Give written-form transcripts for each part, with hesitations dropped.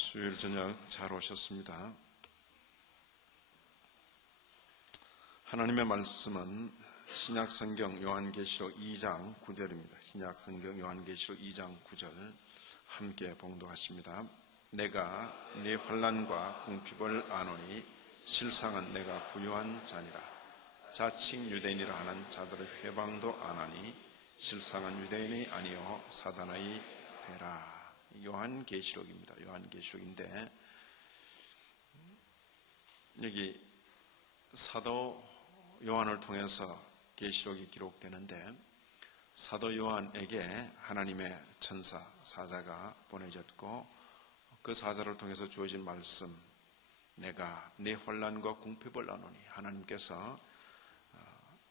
수요일 저녁 잘 오셨습니다. 하나님의 말씀은 신약성경 요한계시록 2장 9절입니다. 신약성경 요한계시록 2장 9절 함께 봉독하십니다. 내가 네 환난과 궁핍을 아노니 실상은 내가 부유한 자니라. 자칭 유대인이라 하는 자들의 회방도 안하니 실상은 유대인이 아니요 사단의 회라. 요한계시록입니다. 요한계시록인데 여기 사도 요한을 통해서 계시록이 기록되는데 사도 요한에게 하나님의 천사 사자가 보내졌고 그 사자를 통해서 주어진 말씀, 내가 네 환난과 궁핍을 아노니, 하나님께서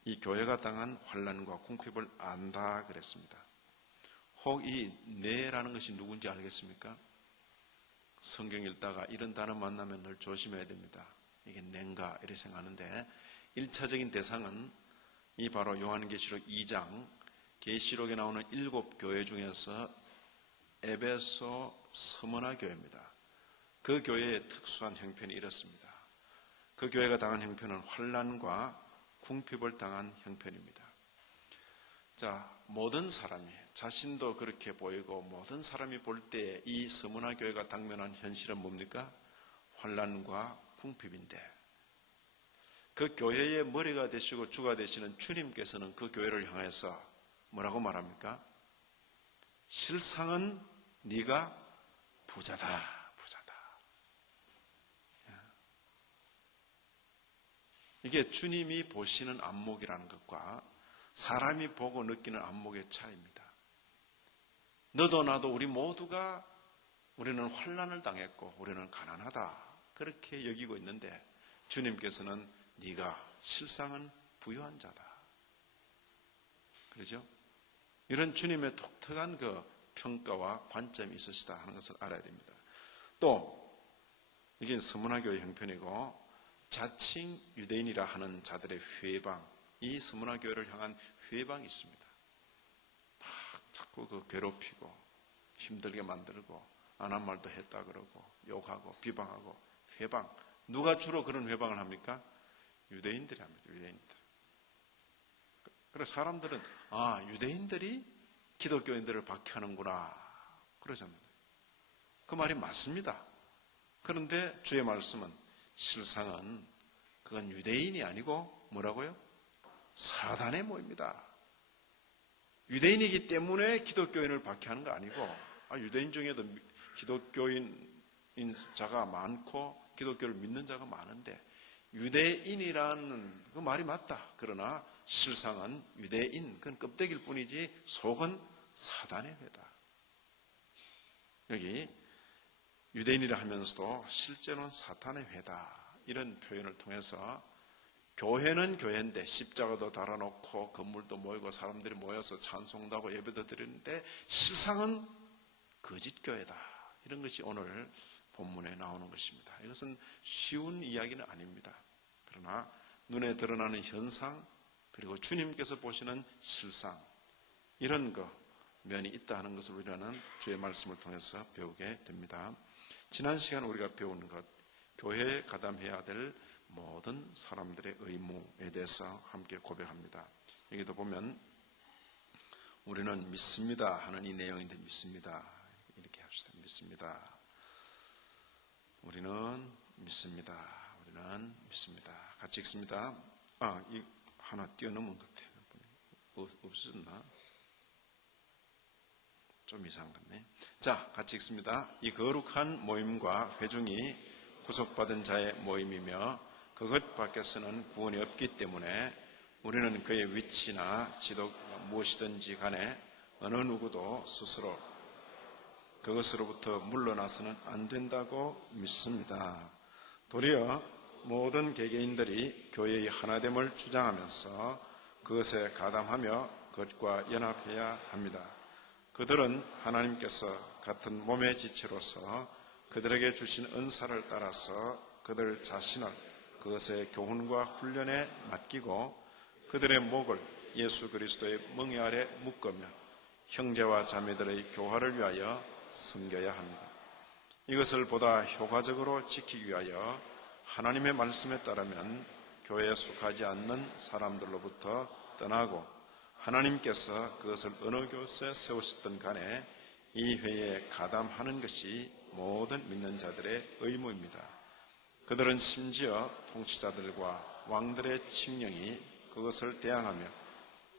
이 교회가 당한 환난과 궁핍을 안다 그랬습니다. 혹 이 네라는 것이 누군지 알겠습니까? 성경 읽다가 이런 단어 만나면 늘 조심해야 됩니다. 이게 낸가 이렇게 생각하는데 1차적인 대상은 이 바로 요한계시록 2장 계시록에 나오는 7교회 중에서 에베소 서머나 교회입니다. 그 교회의 특수한 형편이 이렇습니다. 그 교회가 당한 형편은 환난과 궁핍을 당한 형편입니다. 자, 모든 사람이 자신도 그렇게 보이고 모든 사람이 볼 때 이 서머나 교회가 당면한 현실은 뭡니까? 환난과 궁핍인데 그 교회의 머리가 되시고 주가 되시는 주님께서는 그 교회를 향해서 뭐라고 말합니까? 실상은 네가 부자다, 부자다. 이게 주님이 보시는 안목이라는 것과 사람이 보고 느끼는 안목의 차이입니다. 너도 나도 우리 모두가 우리는 환난을 당했고 우리는 가난하다 그렇게 여기고 있는데 주님께서는 네가 실상은 부유한 자다. 그렇죠? 이런 주님의 독특한 그 평가와 관점이 있으시다 하는 것을 알아야 됩니다. 또 이게 서문화교의 형편이고 자칭 유대인이라 하는 자들의 회방, 이 서문화교회를 향한 회방이 있습니다. 막 자꾸 그 괴롭히고 힘들게 만들고 안 한 말도 했다 그러고 욕하고 비방하고 회방. 누가 주로 그런 회방을 합니까? 유대인들이 합니다. 유대인들. 그래서 사람들은 유대인들이 기독교인들을 박해하는구나 그러잖아요. 그 말이 맞습니다. 그런데 주의 말씀은 실상은 그건 유대인이 아니고 뭐라고요? 사단의 모입니다. 유대인이기 때문에 기독교인을 박해하는 거 아니고 유대인 중에도 기독교인 자가 많고 기독교를 믿는 자가 많은데 유대인이라는 그 말이 맞다. 그러나 실상은 유대인, 그건 껍데기일 뿐이지 속은 사단의 회다. 여기 유대인이라 하면서도 실제로는 사탄의 회다. 이런 표현을 통해서 교회는 교회인데 십자가도 달아놓고 건물도 모이고 사람들이 모여서 찬송도 하고 예배도 드리는데 실상은 거짓교회다. 이런 것이 오늘 본문에 나오는 것입니다. 이것은 쉬운 이야기는 아닙니다. 그러나 눈에 드러나는 현상 그리고 주님께서 보시는 실상 이런 면이 있다 하는 것을 우리는 주의 말씀을 통해서 배우게 됩니다. 지난 시간 우리가 배운 것 교회에 가담해야 될 모든 사람들의 의무에 대해서 함께 고백합니다. 여기도 보면 우리는 믿습니다 하는 이 내용인데 믿습니다 이렇게 합시다. 믿습니다. 우리는 믿습니다. 우리는 믿습니다. 같이 읽습니다. 이 하나 뛰어넘은 것 같아요. 없었나? 좀 이상한 것네. 자, 같이 읽습니다. 이 거룩한 모임과 회중이 구속받은 자의 모임이며 그것 밖에서는 구원이 없기 때문에 우리는 그의 위치나 지도가 무엇이든지 간에 어느 누구도 스스로 그것으로부터 물러나서는 안 된다고 믿습니다. 도리어 모든 개개인들이 교회의 하나됨을 주장하면서 그것에 가담하며 그것과 연합해야 합니다. 그들은 하나님께서 같은 몸의 지체로서 그들에게 주신 은사를 따라서 그들 자신을 그것의 교훈과 훈련에 맡기고 그들의 목을 예수 그리스도의 멍에 아래 묶으며 형제와 자매들의 교화를 위하여 섬겨야 합니다. 이것을 보다 효과적으로 지키기 위하여 하나님의 말씀에 따르면 교회에 속하지 않는 사람들로부터 떠나고 하나님께서 그것을 어느 곳에 세우셨던 간에 이 회에 가담하는 것이 모든 믿는 자들의 의무입니다. 그들은 심지어 통치자들과 왕들의 칙령이 그것을 대항하며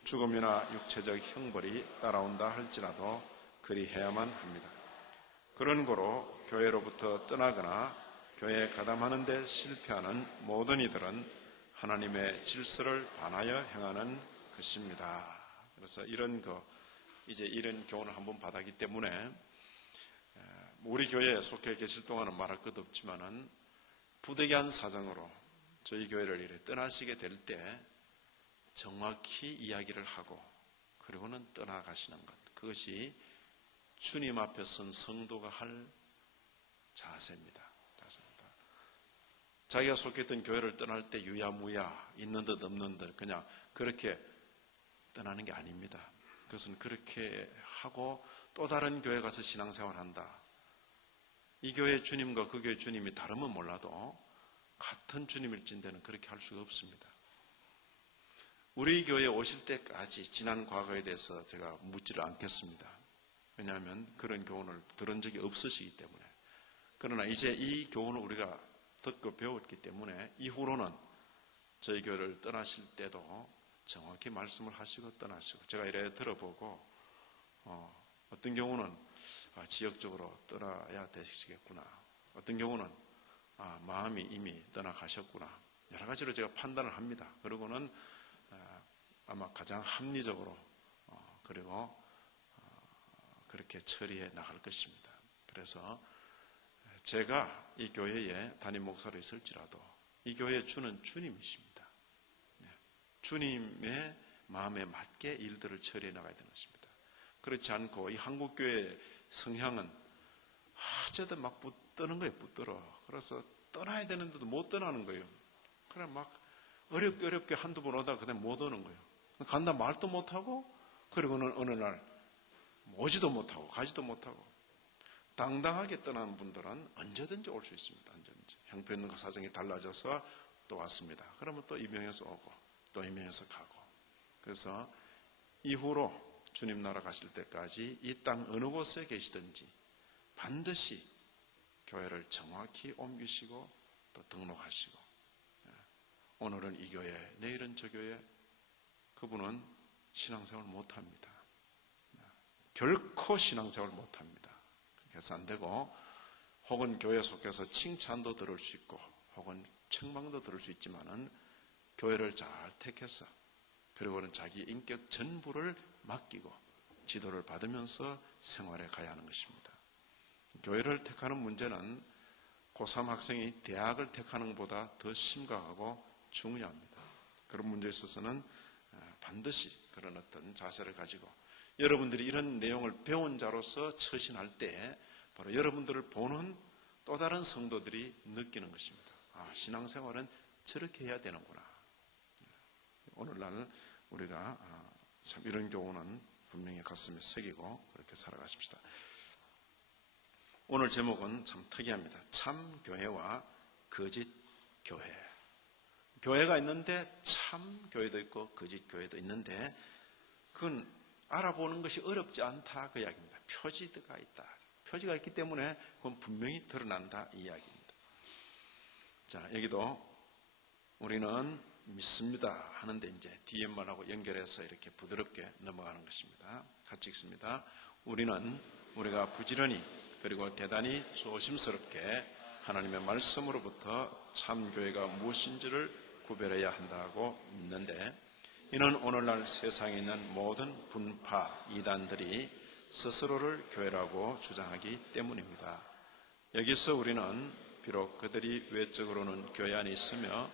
죽음이나 육체적 형벌이 따라온다 할지라도 그리해야만 합니다. 그런 고로 교회로부터 떠나거나 교회에 가담하는 데 실패하는 모든 이들은 하나님의 질서를 반하여 행하는 것입니다. 그래서 이런 교훈을 한번 받았기 때문에 우리 교회에 속해 계실 동안은 말할 것도 없지만은 부득이한 사정으로 저희 교회를 이렇게 떠나시게 될 때 정확히 이야기를 하고 그리고는 떠나가시는 것, 그것이 주님 앞에 선 성도가 할 자세입니다. 자기가 속했던 교회를 떠날 때 유야무야 있는 듯 없는 듯 그냥 그렇게 떠나는 게 아닙니다. 그것은 그렇게 하고 또 다른 교회 가서 신앙생활한다. 이 교회의 주님과 그 교회의 주님이 다르면 몰라도 같은 주님일진데는 그렇게 할 수가 없습니다. 우리 교회에 오실 때까지 지난 과거에 대해서 제가 묻지를 않겠습니다. 왜냐하면 그런 교훈을 들은 적이 없으시기 때문에. 그러나 이제 이 교훈을 우리가 듣고 배웠기 때문에 이후로는 저희 교회를 떠나실 때도 정확히 말씀을 하시고 떠나시고, 제가 이래 들어보고 어떤 경우는 지역적으로 떠나야 되시겠구나, 어떤 경우는 마음이 이미 떠나가셨구나, 여러 가지로 제가 판단을 합니다. 그리고는 아마 가장 합리적으로 그리고 그렇게 처리해 나갈 것입니다. 그래서 제가 이 교회에 담임 목사로 있을지라도 이 교회에 주는 주님이십니다. 주님의 마음에 맞게 일들을 처리해 나가야 되는 것입니다. 그렇지 않고 이 한국교회의 성향은 어쨌든 막 붙드는 거예요. 붙들어. 그래서 떠나야 되는데도 못 떠나는 거예요. 그래 막 어렵게 한두 번 오다가 그냥 못 오는 거예요. 간다 말도 못하고, 그리고는 어느 날 오지도 못하고 가지도 못하고. 당당하게 떠나는 분들은 언제든지 올 수 있습니다. 언제든지. 형편과 사정이 달라져서 또 왔습니다. 그러면 또 이명에서 오고 또 이명에서 가고. 그래서 이후로 주님 나라 가실 때까지 이 땅 어느 곳에 계시든지 반드시 교회를 정확히 옮기시고 또 등록하시고, 오늘은 이 교회, 내일은 저 교회, 그분은 신앙생활 못합니다. 결코 신앙생활 못합니다. 그래서 안 되고, 혹은 교회 속에서 칭찬도 들을 수 있고 혹은 책망도 들을 수 있지만은 교회를 잘 택해서, 그리고는 자기 인격 전부를 맡기고 지도를 받으면서 생활해 가야 하는 것입니다. 교회를 택하는 문제는 고3 학생이 대학을 택하는 것보다 더 심각하고 중요합니다. 그런 문제에 있어서는 반드시 그런 어떤 자세를 가지고 여러분들이 이런 내용을 배운 자로서 처신할 때 바로 여러분들을 보는 또 다른 성도들이 느끼는 것입니다. 신앙생활은 저렇게 해야 되는구나. 오늘날 우리가 참 이런 교훈은 분명히 가슴에 새기고 그렇게 살아가십시다. 오늘 제목은 참 특이합니다. 참 교회와 거짓 교회. 교회가 있는데 참 교회도 있고 거짓 교회도 있는데 그건 알아보는 것이 어렵지 않다, 그 이야기입니다. 표지가 있다. 표지가 있기 때문에 그건 분명히 드러난다, 이 이야기입니다. 자, 여기도 우리는 믿습니다 하는데 이제 뒤에 말하고 연결해서 이렇게 부드럽게 넘어가는 것입니다. 같이 읽습니다. 우리가 부지런히 그리고 대단히 조심스럽게 하나님의 말씀으로부터 참교회가 무엇인지를 구별해야 한다고 믿는데, 이는 오늘날 세상에 있는 모든 분파 이단들이 스스로를 교회라고 주장하기 때문입니다. 여기서 우리는 비록 그들이 외적으로는 교회 안에 있으며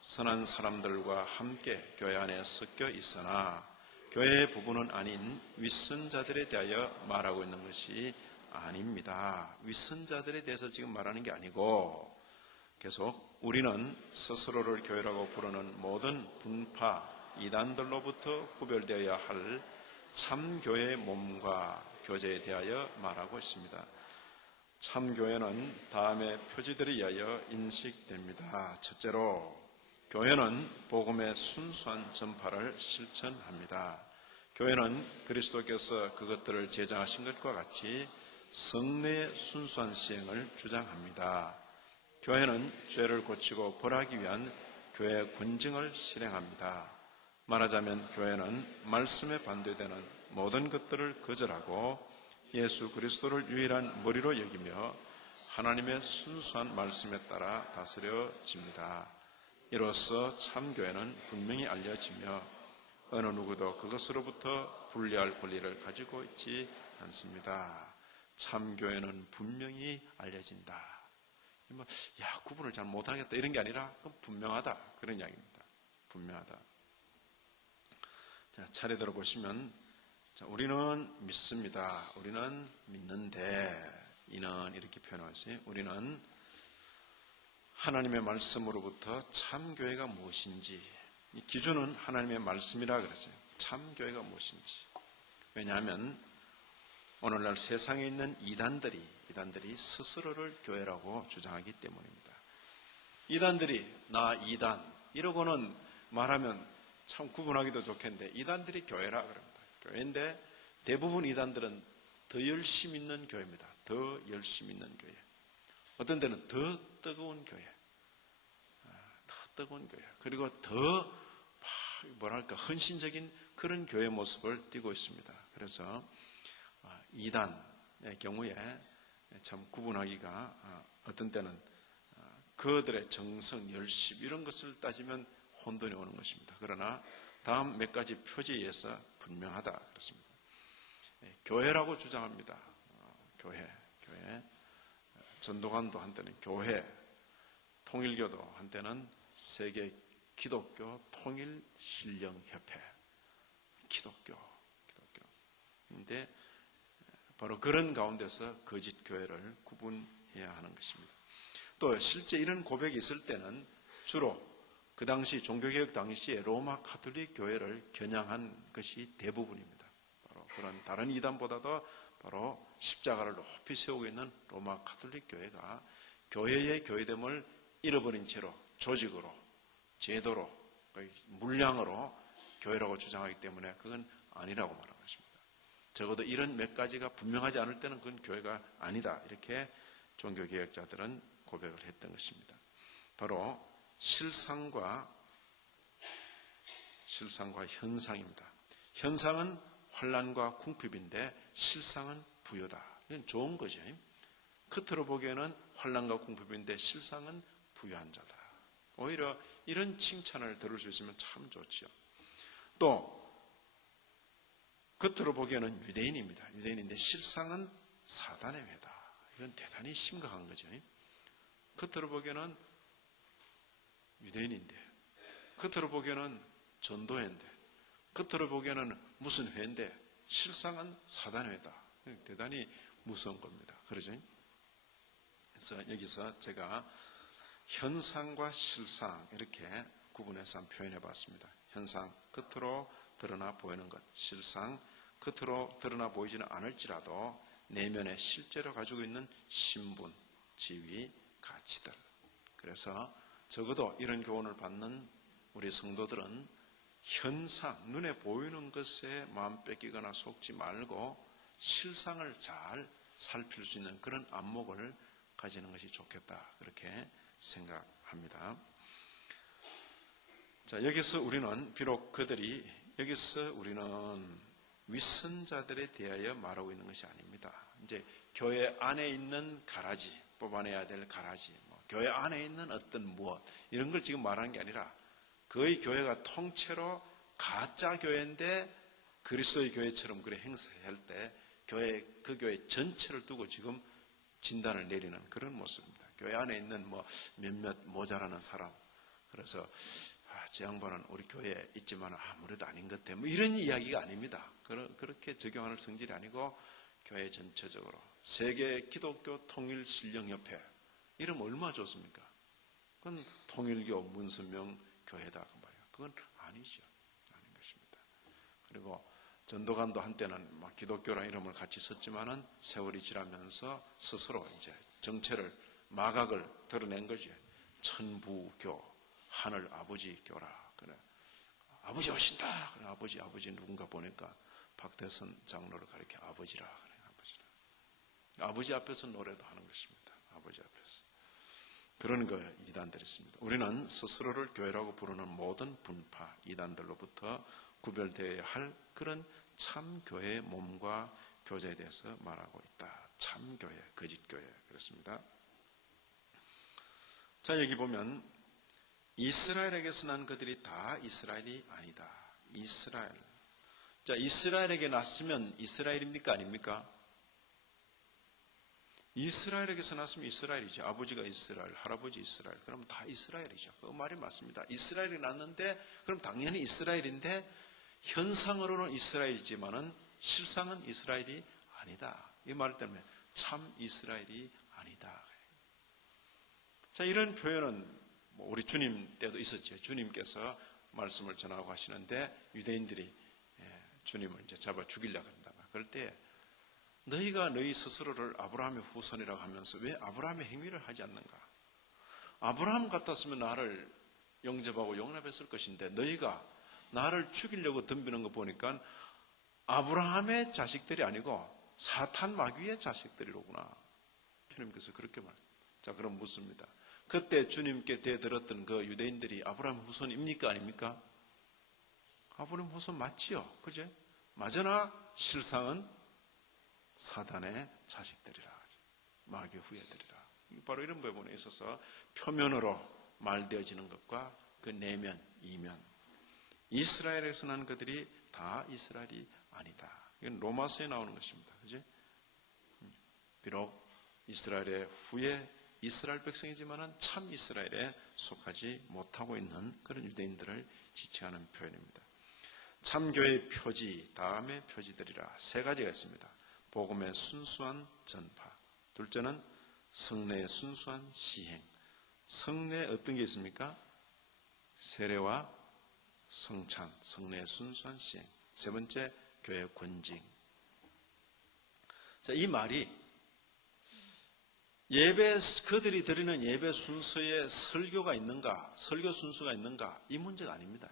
선한 사람들과 함께 교회 안에 섞여 있으나 교회의 부분은 아닌 윗선자들에 대하여 말하고 있는 것이 아닙니다. 윗선자들에 대해서 지금 말하는 게 아니고, 계속 우리는 스스로를 교회라고 부르는 모든 분파 이단들로부터 구별되어야 할 참교회의 몸과 교제에 대하여 말하고 있습니다. 참교회는 다음의 표지들에 의하여 인식됩니다. 첫째로, 교회는 복음의 순수한 전파를 실천합니다. 교회는 그리스도께서 그것들을 제정하신 것과 같이 성례의 순수한 시행을 주장합니다. 교회는 죄를 고치고 벌하기 위한 교회의 권징을 실행합니다. 말하자면 교회는 말씀에 반대되는 모든 것들을 거절하고 예수 그리스도를 유일한 머리로 여기며 하나님의 순수한 말씀에 따라 다스려집니다. 이로써 참교회는 분명히 알려지며 어느 누구도 그것으로부터 분리할 권리를 가지고 있지 않습니다. 참교회는 분명히 알려진다. 구분을 잘 못하겠다 이런 게 아니라 분명하다 그런 이야기입니다. 분명하다. 자, 차례대로 보시면 우리는 믿습니다. 우리는 믿는데 이는 이렇게 표현하지. 우리는 하나님의 말씀으로부터 참교회가 무엇인지, 이 기준은 하나님의 말씀이라 그랬어요. 참교회가 무엇인지. 왜냐하면 오늘날 세상에 있는 이단들이 스스로를 교회라고 주장하기 때문입니다. 이단들이 나 이단 이러고는 말하면 참 구분하기도 좋겠는데 이단들이 교회라 그럽니다. 교회인데 대부분 이단들은 더 열심 있는 교회입니다. 더 열심 있는 교회. 어떤 데는 더 뜨거운 교회. 더 뜨거운 교회. 그리고 더 헌신적인 그런 교회 모습을 띠고 있습니다. 그래서 이단의 경우에 참 구분하기가 어떤 때는 그들의 정성, 열심 이런 것을 따지면 혼돈이 오는 것입니다. 그러나 다음 몇 가지 표지에 의해서 분명하다 그렇습니다. 교회라고 주장합니다. 교회. 전도관도 한때는 교회, 통일교도 한때는 세계 기독교 통일신령협회, 기독교. 그런데 바로 그런 가운데서 거짓 교회를 구분해야 하는 것입니다. 또 실제 이런 고백이 있을 때는 주로 그 당시 종교개혁 당시에 로마 가톨릭 교회를 겨냥한 것이 대부분입니다. 바로 그런 다른 이단보다도 바로 십자가를 높이 세우고 있는 로마 가톨릭 교회가 교회의 교회됨을 잃어버린 채로 조직으로, 제도로, 물량으로 교회라고 주장하기 때문에 그건 아니라고 말하는 것입니다. 적어도 이런 몇 가지가 분명하지 않을 때는 그건 교회가 아니다. 이렇게 종교개혁자들은 고백을 했던 것입니다. 바로 실상과 현상입니다. 현상은 환난과 궁핍인데 실상은 부요다. 이건 좋은 거죠. 겉으로 보기에는 환난과 궁핍인데 실상은 부요한 자다. 오히려 이런 칭찬을 들을 수 있으면 참 좋지요. 또 겉으로 보기에는 유대인입니다. 유대인인데 실상은 사단의 회다. 이건 대단히 심각한 거죠. 겉으로 보기에는 유대인인데, 겉으로 보기에는 전도회인데, 겉으로 보기에는 무슨 회인데 실상은 사단의 회다. 대단히 무서운 겁니다. 그러죠? 그래서 여기서 제가 현상과 실상 이렇게 구분해서 한번 표현해 봤습니다. 현상, 겉으로 드러나 보이는 것. 실상, 겉으로 드러나 보이지는 않을지라도 내면에 실제로 가지고 있는 신분, 지위, 가치들. 그래서 적어도 이런 교훈을 받는 우리 성도들은 현상, 눈에 보이는 것에 마음 뺏기거나 속지 말고 실상을 잘 살필 수 있는 그런 안목을 가지는 것이 좋겠다. 그렇게 생각합니다. 자, 여기서 우리는 위선자들에 대하여 말하고 있는 것이 아닙니다. 이제 교회 안에 있는 가라지, 뽑아내야 될 가라지, 교회 안에 있는 어떤 무엇, 이런 걸 지금 말하는 게 아니라 거의 교회가 통째로 가짜 교회인데 그리스도의 교회처럼 그래 행사할 때 그 교회 전체를 두고 지금 진단을 내리는 그런 모습입니다. 교회 안에 있는 몇몇 모자라는 사람, 그래서 저 양반은 우리 교회에 있지만 아무래도 아닌 것 같아. 이런 이야기가 아닙니다. 그렇게 적용하는 성질이 아니고 교회 전체적으로 세계 기독교 통일신령협회 이름 얼마나 좋습니까? 그건 통일교 문선명 교회다 그 말이에요. 그건 아니죠. 아닌 것입니다. 그리고 전도관도 한때는 막 기독교라는 이름을 같이 썼지만은 세월이 지나면서 스스로 이제 정체를, 마각을 드러낸 거지. 천부교, 하늘 아버지 교라. 그래. 아버지 오신다. 그래. 아버지 누군가 보니까 박대선 장로를 가리켜 아버지라. 그래. 아버지라. 아버지 앞에서 노래도 하는 것입니다. 아버지 앞에서. 그런 거 이단들이 있습니다. 우리는 스스로를 교회라고 부르는 모든 분파, 이단들로부터 구별되어야 할 그런 참교회의 몸과 교제에 대해서 말하고 있다. 참교회, 거짓교회. 그렇습니다. 자, 여기 보면 이스라엘에게서 난 그들이 다 이스라엘이 아니다. 이스라엘. 자, 이스라엘에게 났으면 이스라엘입니까? 아닙니까? 이스라엘에게서 났으면 이스라엘이죠. 아버지가 이스라엘, 할아버지 이스라엘. 그럼 다 이스라엘이죠. 그 말이 맞습니다. 이스라엘이 났는데 그럼 당연히 이스라엘인데 현상으로는 이스라엘이지만은 실상은 이스라엘이 아니다. 이 말 때문에 참 이스라엘이 아니다. 자, 이런 표현은 우리 주님 때도 있었죠. 주님께서 말씀을 전하고 하시는데 유대인들이 주님을 이제 잡아 죽이려고 한다. 그럴 때 너희가 너희 스스로를 아브라함의 후손이라고 하면서 왜 아브라함의 행위를 하지 않는가? 아브라함 같았으면 나를 영접하고 용납했을 것인데 너희가 나를 죽이려고 덤비는 거 보니까 아브라함의 자식들이 아니고 사탄 마귀의 자식들이로구나. 주님께서 그렇게 자, 그럼 묻습니다. 그때 주님께 대들었던 그 유대인들이 아브라함 후손입니까? 아닙니까? 아브라함 후손 맞지요. 그제? 맞으나 실상은 사단의 자식들이라. 마귀의 후예들이라. 바로 이런 부분에 있어서 표면으로 말되어지는 것과 그 내면, 이면. 이스라엘에서 난 그들이 다 이스라엘이 아니다. 이건 로마서에 나오는 것입니다. 그지? 비록 이스라엘의 후예 이스라엘 백성이지만은 참 이스라엘에 속하지 못하고 있는 그런 유대인들을 지칭하는 표현입니다. 참교의 표지, 다음의 표지들이라 세 가지가 있습니다. 복음의 순수한 전파. 둘째는 성례의 순수한 시행. 성례에 어떤 게 있습니까? 세례와 성찬, 성례의 순수한 시행. 세 번째, 교회 권징. 자, 이 말이 그들이 드리는 예배 순서에 설교가 있는가, 설교 순서가 있는가, 이 문제가 아닙니다.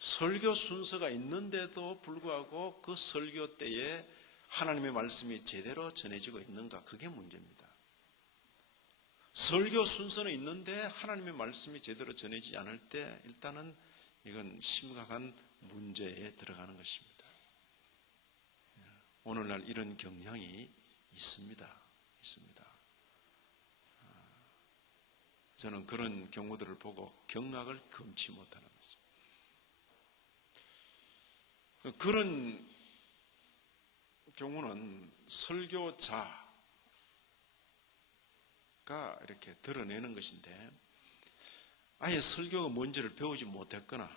설교 순서가 있는데도 불구하고 그 설교 때에 하나님의 말씀이 제대로 전해지고 있는가, 그게 문제입니다. 설교 순서는 있는데 하나님의 말씀이 제대로 전해지지 않을 때 일단은 이건 심각한 문제에 들어가는 것입니다. 오늘날 이런 경향이 있습니다. 저는 그런 경우들을 보고 경악을 금치 못하는 것입니다. 그런 경우는 설교자가 이렇게 드러내는 것인데 아예 설교가 뭔지를 배우지 못했거나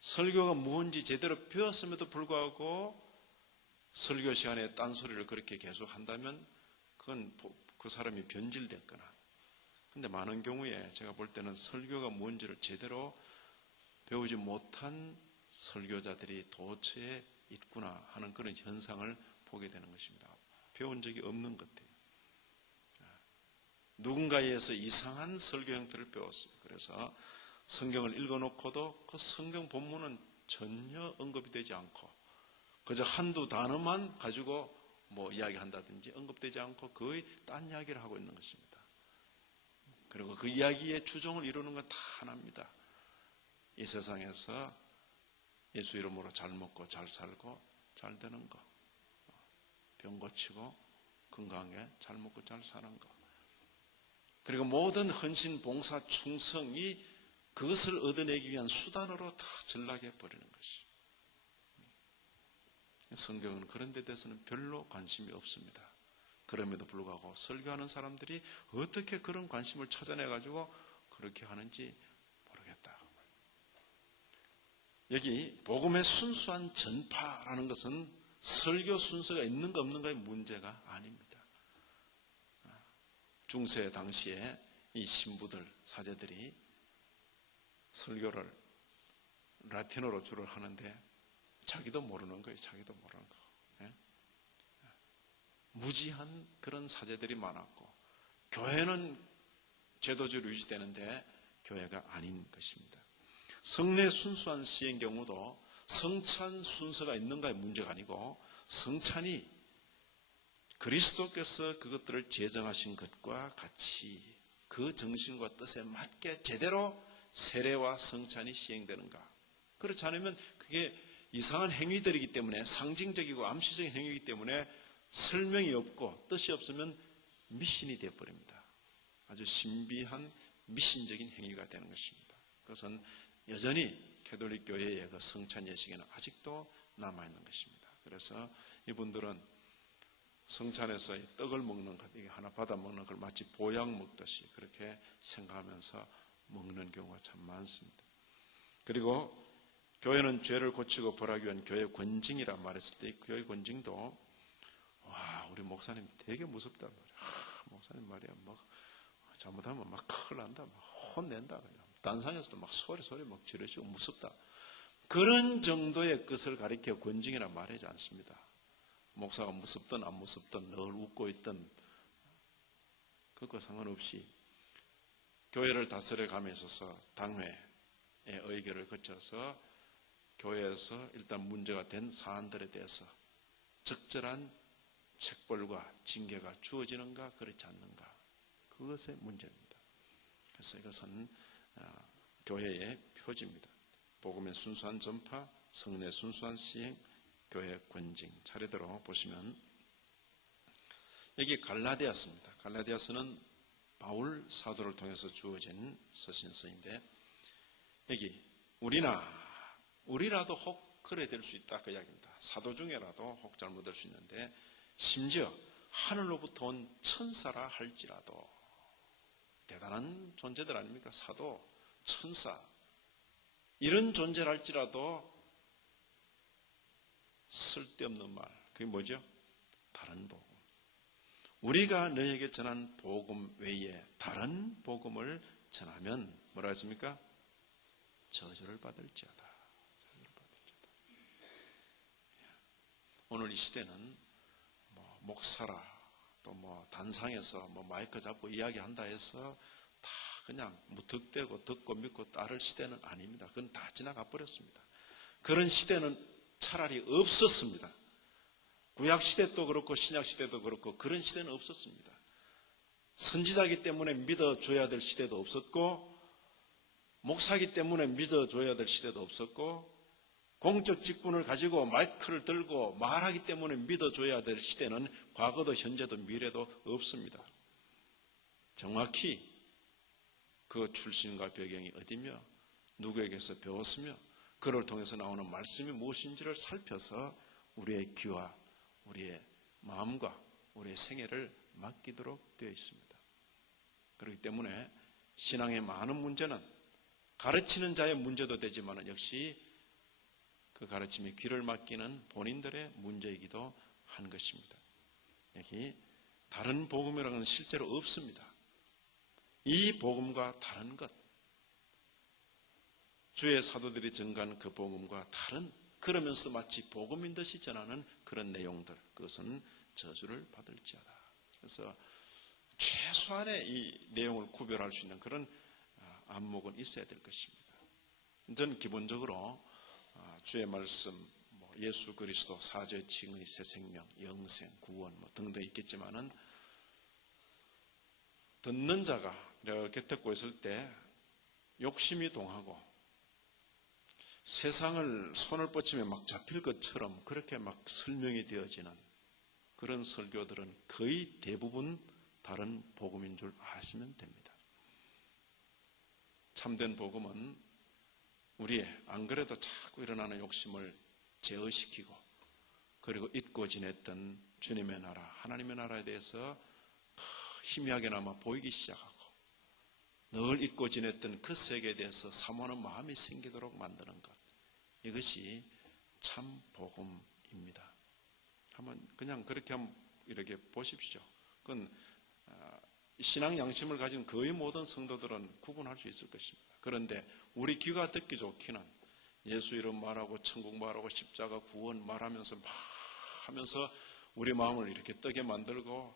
설교가 뭔지 제대로 배웠음에도 불구하고 설교 시간에 딴소리를 그렇게 계속 한다면 그건 그 사람이 변질됐거나, 근데 많은 경우에 제가 볼 때는 설교가 뭔지를 제대로 배우지 못한 설교자들이 도처에 있구나 하는 그런 현상을 보게 되는 것입니다. 배운 적이 없는 것 같아요. 누군가에서 이상한 설교 형태를 배웠어요. 그래서 성경을 읽어놓고도 그 성경 본문은 전혀 언급이 되지 않고 그저 한두 단어만 가지고 뭐 이야기한다든지 언급되지 않고 거의 딴 이야기를 하고 있는 것입니다. 그리고 그 이야기의 주종을 이루는 건 다 하나입니다. 이 세상에서 예수 이름으로 잘 먹고 잘 살고 잘 되는 거, 병 고치고 건강하게 잘 먹고 잘 사는 거, 그리고 모든 헌신, 봉사, 충성이 그것을 얻어내기 위한 수단으로 다 전락해 버리는 것이. 성경은 그런 데 대해서는 별로 관심이 없습니다. 그럼에도 불구하고 설교하는 사람들이 어떻게 그런 관심을 찾아내가지고 그렇게 하는지 모르겠다. 여기 복음의 순수한 전파라는 것은 설교 순서가 있는가 없는가의 문제가 아닙니다. 중세 당시에 이 신부들, 사제들이 설교를 라틴어로 주로 하는데 자기도 모르는 거예요. 자기도 모르는 거. 예? 무지한 그런 사제들이 많았고 교회는 제도주의로 유지되는데 교회가 아닌 것입니다. 성례 순수한 시의 경우도 성찬 순서가 있는가의 문제가 아니고 성찬이 그리스도께서 그것들을 제정하신 것과 같이 그 정신과 뜻에 맞게 제대로 세례와 성찬이 시행되는가. 그렇지 않으면 그게 이상한 행위들이기 때문에 상징적이고 암시적인 행위이기 때문에 설명이 없고 뜻이 없으면 미신이 되어버립니다. 아주 신비한 미신적인 행위가 되는 것입니다. 그것은 여전히 가톨릭 교회의 그 성찬 예식에는 아직도 남아있는 것입니다. 그래서 이분들은 성찬에서 떡을 먹는 것, 이게 하나 받아 먹는 걸 마치 보약 먹듯이 그렇게 생각하면서 먹는 경우가 참 많습니다. 그리고 교회는 죄를 고치고 벌하기 위한 교회 권징이라 말했을 때 교회 권징도 와, 우리 목사님 되게 무섭단 말이야. 목사님 말이야, 막 잘못하면 막 큰일 난다, 막 혼낸다, 그냥 단상에서도 막 소리 막 지르시고 무섭다. 그런 정도의 것을 가리켜 권징이라 말하지 않습니다. 목사가 무섭든 안 무섭든 늘 웃고 있든 그것과 상관없이 교회를 다스려 감에 있어서 당회의 의결을 거쳐서 교회에서 일단 문제가 된 사안들에 대해서 적절한 책벌과 징계가 주어지는가 그렇지 않는가, 그것의 문제입니다. 그래서 이것은 교회의 표지입니다. 복음의 순수한 전파, 성례 순수한 시행, 교회 권징. 차례대로 보시면 여기 갈라디아서입니다. 갈라디아서는 바울 사도를 통해서 주어진 서신서인데 여기 우리라도 혹 그래 될 수 있다 그 이야기입니다. 사도 중에라도 혹 잘못될 수 있는데 심지어 하늘로부터 온 천사라 할지라도, 대단한 존재들 아닙니까? 사도, 천사, 이런 존재를 할지라도 쓸데없는 말, 그게 뭐죠? 다른 복음. 우리가 너에게 전한 복음 외에 다른 복음을 전하면 뭐라 했습니까? 저주를 받을지어다. 오늘 이 시대는 목사라 또 단상에서 마이크 잡고 이야기한다 해서 다 그냥 무턱대고 듣고 믿고 따를 시대는 아닙니다. 그건 다 지나가 버렸습니다. 그런 시대는 차라리 없었습니다. 구약 시대도 그렇고 신약 시대도 그렇고 그런 시대는 없었습니다. 선지자이기 때문에 믿어줘야 될 시대도 없었고, 목사이기 때문에 믿어줘야 될 시대도 없었고, 공적 직분을 가지고 마이크를 들고 말하기 때문에 믿어줘야 될 시대는 과거도 현재도 미래도 없습니다. 정확히 그 출신과 배경이 어디며 누구에게서 배웠으며 그를 통해서 나오는 말씀이 무엇인지를 살펴서 우리의 귀와 우리의 마음과 우리의 생애를 맡기도록 되어 있습니다. 그렇기 때문에 신앙의 많은 문제는 가르치는 자의 문제도 되지만 역시 그 가르침에 귀를 맡기는 본인들의 문제이기도 한 것입니다. 여기 다른 복음이라는 건 실제로 없습니다. 이 복음과 다른 것, 주의 사도들이 전가한 그 복음과 다른, 그러면서 마치 복음인 듯이 전하는 그런 내용들, 그것은 저주를 받을지어다. 그래서 최소한의 이 내용을 구별할 수 있는 그런 안목은 있어야 될 것입니다. 저는 기본적으로 주의 말씀, 예수 그리스도, 사죄, 칭의, 새 생명, 영생, 구원 등등 있겠지만은 듣는 자가 이렇게 듣고 있을 때 욕심이 동하고 세상을 손을 뻗치며 막 잡힐 것처럼 그렇게 막 설명이 되어지는 그런 설교들은 거의 대부분 다른 복음인 줄 아시면 됩니다. 참된 복음은 우리의 안 그래도 자꾸 일어나는 욕심을 제어시키고 그리고 잊고 지냈던 주님의 나라, 하나님의 나라에 대해서 희미하게나마 보이기 시작하고 늘 잊고 지냈던 그 세계에 대해서 사모하는 마음이 생기도록 만드는 것, 이것이 참 복음입니다. 한번 그냥 그렇게 한번 이렇게 보십시오. 그건 신앙 양심을 가진 거의 모든 성도들은 구분할 수 있을 것입니다. 그런데 우리 귀가 듣기 좋기는 예수 이름 말하고 천국 말하고 십자가 구원 말하면서 막 하면서 우리 마음을 이렇게 뜨게 만들고,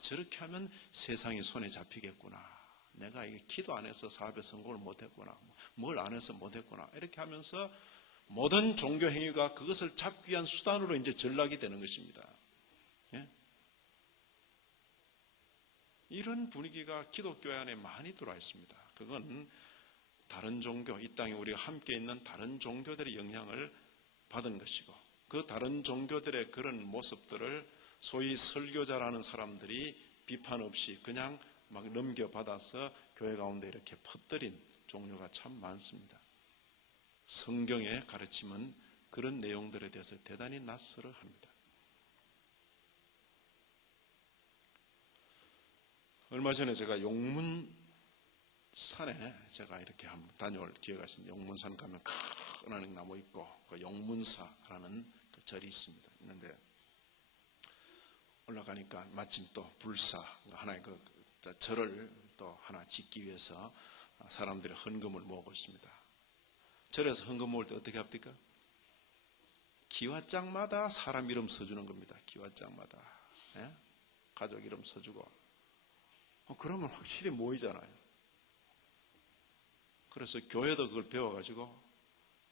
저렇게 하면 세상이 손에 잡히겠구나, 내가 이게 기도 안 해서 사업에 성공을 못했구나, 뭘 안 해서 못했구나, 이렇게 하면서 모든 종교 행위가 그것을 잡기 위한 수단으로 이제 전락이 되는 것입니다. 예? 이런 분위기가 기독교 안에 많이 들어와 있습니다. 그건 다른 종교, 이 땅에 우리가 함께 있는 다른 종교들의 영향을 받은 것이고, 그 다른 종교들의 그런 모습들을 소위 설교자라는 사람들이 비판 없이 그냥 막 넘겨받아서 교회 가운데 이렇게 퍼뜨린 종류가 참 많습니다. 성경의 가르침은 그런 내용들에 대해서 대단히 낯설어 합니다. 얼마 전에 제가 용문산에 제가 이렇게 한번 다녀올 기회가 있습니다. 용문산 가면 큰 나무 있고 그 용문사라는 그 절이 있습니다. 있는데 올라가니까 마침 또 불사 하나의 그 절을 또 하나 짓기 위해서 사람들이 헌금을 모으고 있습니다. 절에서 헌금 모을 때 어떻게 합니까? 기와장마다 사람 이름 써주는 겁니다. 기와장마다. 예? 가족 이름 써주고. 그러면 확실히 모이잖아요. 그래서 교회도 그걸 배워가지고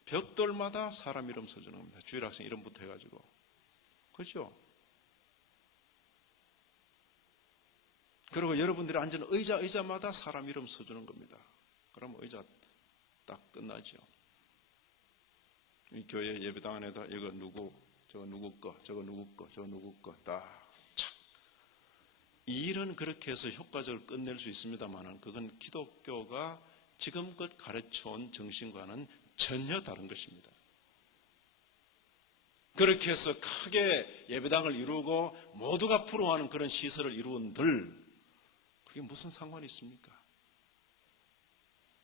벽돌마다 사람 이름 써주는 겁니다. 주일학생 이름부터 해가지고. 그렇죠? 그리고 여러분들이 앉은 의자마다 사람 이름 써주는 겁니다. 그러면 의자 딱 끝나죠. 이 교회 예배당 안에다 이거 누구, 저거 누구 거, 저거 누구 거, 저거 누구 거 딱 착. 이 일은 그렇게 해서 효과적으로 끝낼 수 있습니다만 그건 기독교가 지금껏 가르쳐온 정신과는 전혀 다른 것입니다. 그렇게 해서 크게 예배당을 이루고 모두가 부러워하는 그런 시설을 이루은들 그게 무슨 상관이 있습니까?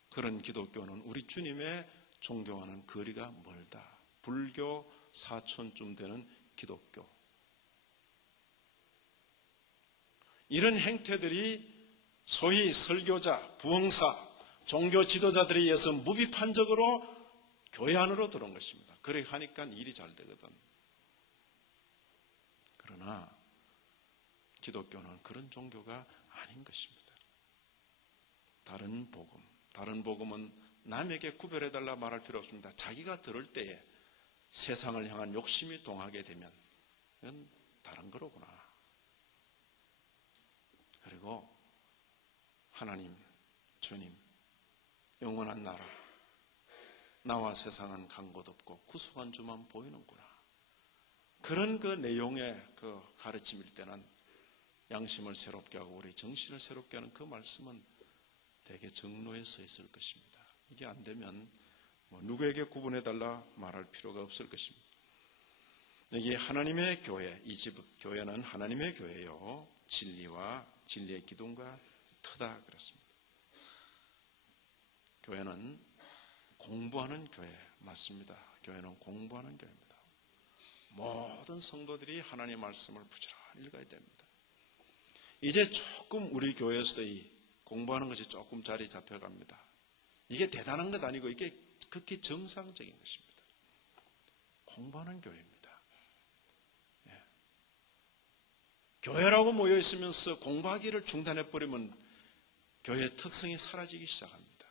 그런 기독교는 우리 주님의 종교와는 거리가 멀다. 불교 사촌쯤 되는 기독교. 이런 행태들이 소위 설교자, 부흥사, 종교 지도자들에 의해서 무비판적으로 교회 안으로 들어온 것입니다. 그렇게 하니까 일이 잘 되거든. 그러나 기독교는 그런 종교가 아닌 것입니다. 다른 복음은 남에게 구별해달라 말할 필요 없습니다. 자기가 들을 때에 세상을 향한 욕심이 동하게 되면 이건 다른 거로구나. 그리고 하나님, 주님, 영원한 나라, 나와 세상은 간 곳 없고 구속한 주만 보이는구나. 그런 그 내용의 그 가르침일 때는 양심을 새롭게 하고 우리 정신을 새롭게 하는 그 말씀은 대개 정로에 서 있을 것입니다. 이게 안 되면 누구에게 구분해달라 말할 필요가 없을 것입니다. 여기 하나님의 교회, 이 집 교회는 하나님의 교회요, 진리와 진리의 기둥과 터다 그랬습니다. 교회는 공부하는 교회 맞습니다. 교회는 공부하는 교회입니다. 모든 성도들이 하나님의 말씀을 부지런히 읽어야 됩니다. 이제 조금 우리 교회에서도 이 공부하는 것이 조금 자리 잡혀갑니다. 이게 대단한 것 아니고 이게 극히 정상적인 것입니다. 공부하는 교회입니다. 예. 교회라고 모여 있으면서 공부하기를 중단해버리면 교회의 특성이 사라지기 시작합니다.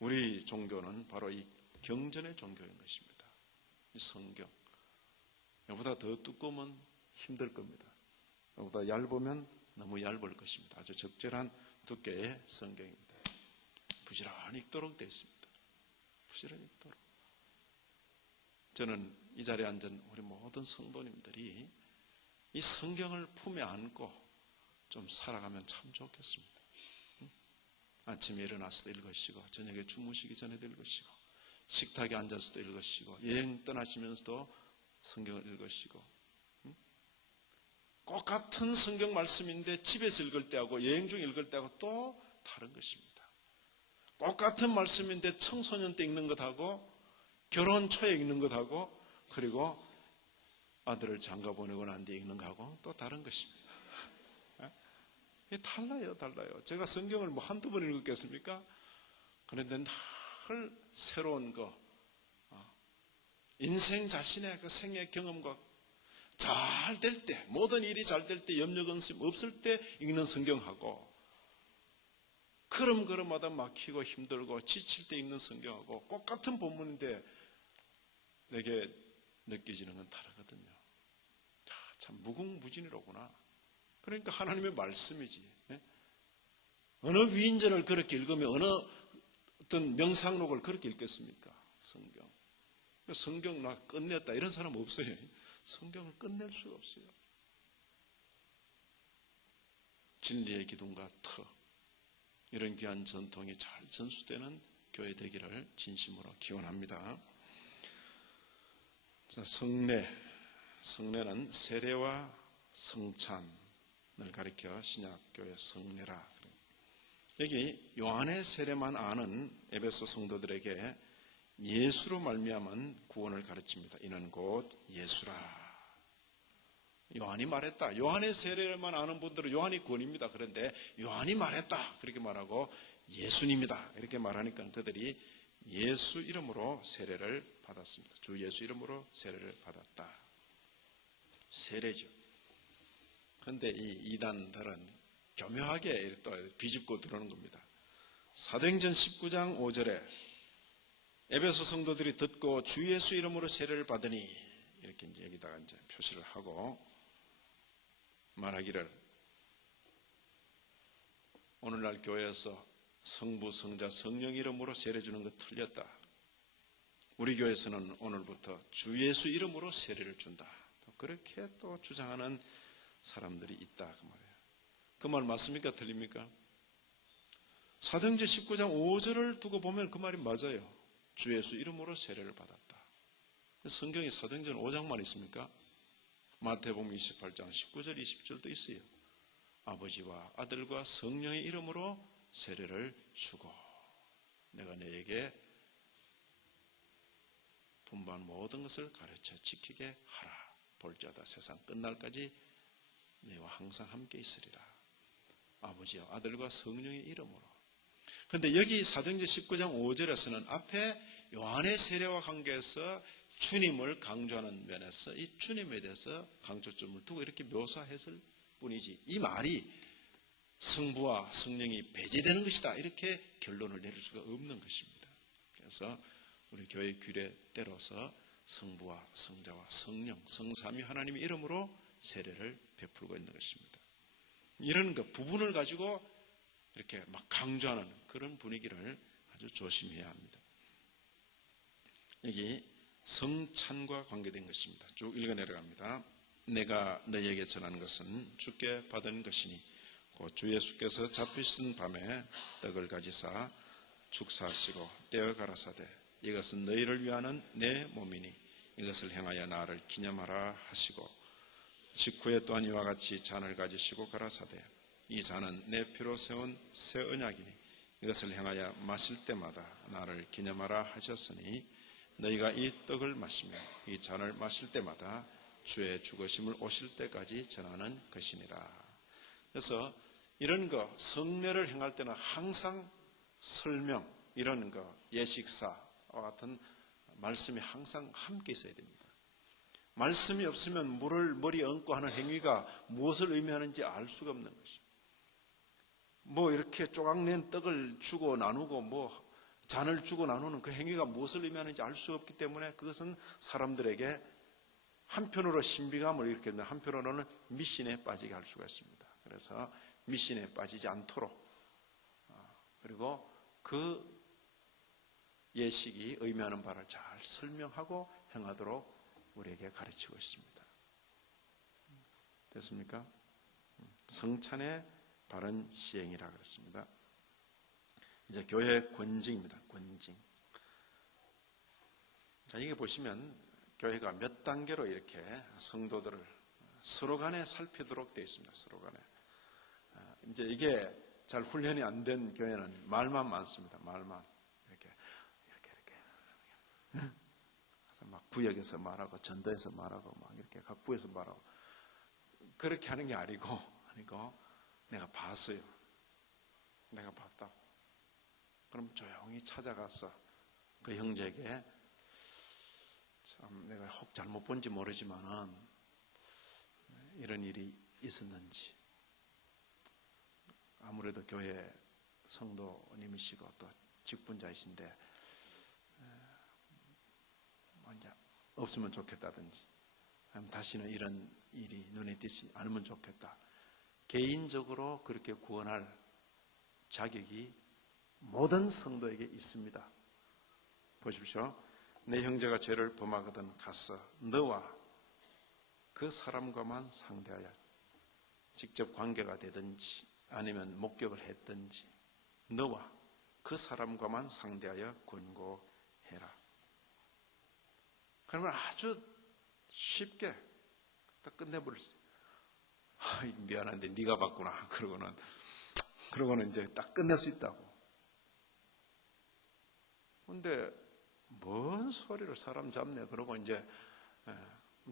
우리 종교는 바로 이 경전의 종교인 것입니다. 이 성경. 이보다 더 두꺼우면 힘들 겁니다. 이보다 얇으면 너무 얇을 것입니다. 아주 적절한 두께의 성경입니다. 부지런히 읽도록 되어 있습니다. 부지런히 읽도록. 저는 이 자리에 앉은 우리 모든 성도님들이 이 성경을 품에 안고 좀 살아가면 참 좋겠습니다. 아침에 일어나서도 읽으시고 저녁에 주무시기 전에도 읽으시고 식탁에 앉아서도 읽으시고 여행 떠나시면서도 성경을 읽으시고 꼭 같은 성경 말씀인데 집에서 읽을 때하고 여행 중 읽을 때하고 또 다른 것입니다. 꼭 같은 말씀인데 청소년 때 읽는 것하고 결혼 초에 읽는 것하고 그리고 아들을 장가 보내고 난 뒤에 읽는 것하고 또 다른 것입니다. 달라요. 제가 성경을 한두 번 읽었겠습니까? 그런데 늘 새로운 거, 인생 자신의 그 생애 경험과 잘 될 때, 모든 일이 잘 될 때, 염려 근심 없을 때 읽는 성경하고, 걸음걸음마다 막히고 힘들고 지칠 때 읽는 성경하고 똑같은 본문인데 내게 느껴지는 건 다르거든요. 참 무궁무진이로구나. 그러니까 하나님의 말씀이지. 어느 위인전을 그렇게 읽으면 어느 어떤 명상록을 그렇게 읽겠습니까? 성경. 성경 나 끝냈다 이런 사람 없어요. 성경을 끝낼 수가 없어요. 진리의 기둥과 터, 이런 귀한 전통이 잘 전수되는 교회 되기를 진심으로 기원합니다. 자, 성례는 세례와 성찬을 가리켜 신약교회 성례라. 여기 요한의 세례만 아는 에베소 성도들에게 예수로 말미암은 구원을 가르칩니다. 이는 곧 예수라. 요한이 말했다. 요한의 세례만 아는 분들은 요한이 구원입니다. 그런데 요한이 말했다. 그렇게 말하고 예수님이다. 이렇게 말하니까 그들이 예수 이름으로 세례를 받았습니다. 주 예수 이름으로 세례를 받았다. 세례죠. 그런데 이 이단들은 교묘하게 또 비집고 들어오는 겁니다. 사도행전 19장 5절에 에베소 성도들이 듣고 주 예수 이름으로 세례를 받으니 이렇게 이제 여기다가 이제 표시를 하고 말하기를, 오늘날 교회에서 성부, 성자, 성령 이름으로 세례 주는 거 틀렸다. 우리 교회에서는 오늘부터 주 예수 이름으로 세례를 준다. 그렇게 또 주장하는 사람들이 있다 그 말이에요. 그 말 맞습니까? 틀립니까? 사도행전 19장 5절을 두고 보면 그 말이 맞아요. 주 예수 이름으로 세례를 받았다. 성경에 사도행전 5장만 있습니까? 마태복음 28장 19절 20절도 있어요. 아버지와 아들과 성령의 이름으로 세례를 주고 내가 너에게 분부한 모든 것을 가르쳐 지키게 하라. 볼지어다 세상 끝날까지 너와 항상 함께 있으리라. 아버지와 아들과 성령의 이름으로. 그런데 여기 사도행전 19장 5절에서는 앞에 요한의 세례와 관계해서 주님을 강조하는 면에서 이 주님에 대해서 강조점을 두고 이렇게 묘사했을 뿐이지, 이 말이 성부와 성령이 배제되는 것이다 이렇게 결론을 내릴 수가 없는 것입니다. 그래서 우리 교회 규례 때로서 성부와 성자와 성령, 성삼위 하나님의 이름으로 세례를 베풀고 있는 것입니다. 이런 그 부분을 가지고 이렇게 막 강조하는 그런 분위기를 아주 조심해야 합니다. 여기 성찬과 관계된 것입니다. 쭉 읽어 내려갑니다. 내가 너희에게 전하는 것은 주께 받은 것이니 곧 주 예수께서 잡히신 밤에 떡을 가지사 축사하시고 떼어 가라사대 이것은 너희를 위하는 내 몸이니 이것을 행하여 나를 기념하라 하시고 직후에 또한 이와 같이 잔을 가지시고 가라사대 이 잔은 내 피로 세운 새 언약이니 이것을 행하여 마실 때마다 나를 기념하라 하셨으니 너희가 이 떡을 마시며 이 잔을 마실 때마다 주의 죽으심을 오실 때까지 전하는 것이니라. 그래서 이런 거 성례를 행할 때는 항상 설명, 이런 거 예식사와 같은 말씀이 항상 함께 있어야 됩니다. 말씀이 없으면 물을 머리에 얹고 하는 행위가 무엇을 의미하는지 알 수가 없는 것입니다. 뭐 이렇게 조각낸 떡을 주고 나누고 뭐 잔을 주고 나누는 그 행위가 무엇을 의미하는지 알 수 없기 때문에 그것은 사람들에게 한편으로 신비감을 일으키는데 한편으로는 미신에 빠지게 할 수가 있습니다. 그래서 미신에 빠지지 않도록 그리고 그 예식이 의미하는 바를 잘 설명하고 행하도록 우리에게 가르치고 있습니다. 됐습니까? 성찬의 바른 시행이라 그랬습니다. 이제 교회 권징입니다. 권징. 자, 이게 보시면 교회가 몇 단계로 이렇게 성도들을 서로 간에 살피도록 되어 있습니다. 서로 간에. 이제 이게 잘 훈련이 안 된 교회는 말만 많습니다. 말만. 이렇게. 그래서 막 구역에서 말하고, 전도에서 말하고, 막 이렇게 각부에서 말하고. 그렇게 하는 게 아니고, 내가 봤어요. 내가 봤다고. 그럼 조용히 찾아가서 그 형제에게 참 내가 혹 잘못 본지 모르지만은 이런 일이 있었는지, 아무래도 교회 성도님이시고 또 직분자이신데 이제 없으면 좋겠다든지, 아니면 다시는 이런 일이 눈에 띄지 않으면 좋겠다, 개인적으로 그렇게 구원할 자격이 모든 성도에게 있습니다. 보십시오. 내 형제가 죄를 범하거든 가서 너와 그 사람과만 상대하여, 직접 관계가 되든지 아니면 목격을 했든지 너와 그 사람과만 상대하여 권고해라. 그러면 아주 쉽게 딱 끝내버릴 수 있어요. 미안한데 네가 봤구나. 그러고는 이제 딱 끝낼 수 있다고. 근데 뭔 소리를 사람 잡네 그러고 이제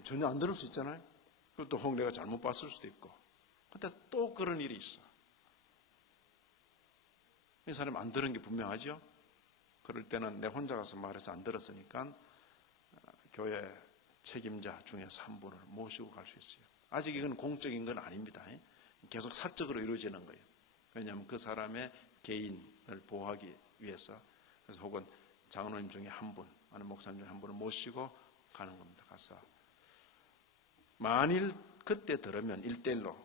전혀 안 들을 수 있잖아요. 그것도 혹 내가 잘못 봤을 수도 있고. 근데 또 그런 일이 있어. 이 사람이 안 들은 게 분명하죠. 그럴 때는 내 혼자 가서 말해서 안 들었으니까 교회 책임자 중에서 한 분을 모시고 갈 수 있어요. 아직 이건 공적인 건 아닙니다. 계속 사적으로 이루어지는 거예요. 왜냐하면 그 사람의 개인을 보호하기 위해서. 그래서 혹은 장로님 중에 한 분, 아니면 목사님 중에 한 분을 모시고 가는 겁니다. 가서 만일 그때 들으면 1:1로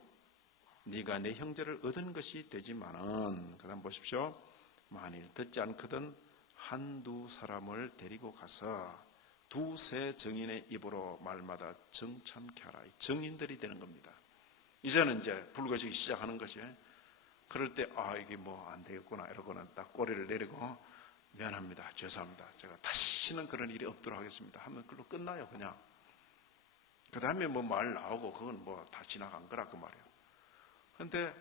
네가 내 형제를 얻은 것이 되지만은, 그 다음 보십시오. 만일 듣지 않거든 한두 사람을 데리고 가서 두세 증인의 입으로 말마다 정참케 하라. 증인들이 되는 겁니다. 이제는 이제 불거지기 시작하는 것이에요. 그럴 때 이게 뭐 안 되겠구나 이러고는 딱 꼬리를 내리고 미안합니다, 죄송합니다, 제가 다시는 그런 일이 없도록 하겠습니다 하면 그걸로 끝나요. 그냥 그 다음에 뭐 말 나오고 그건 뭐 다 지나간 거라 그 말이에요. 근데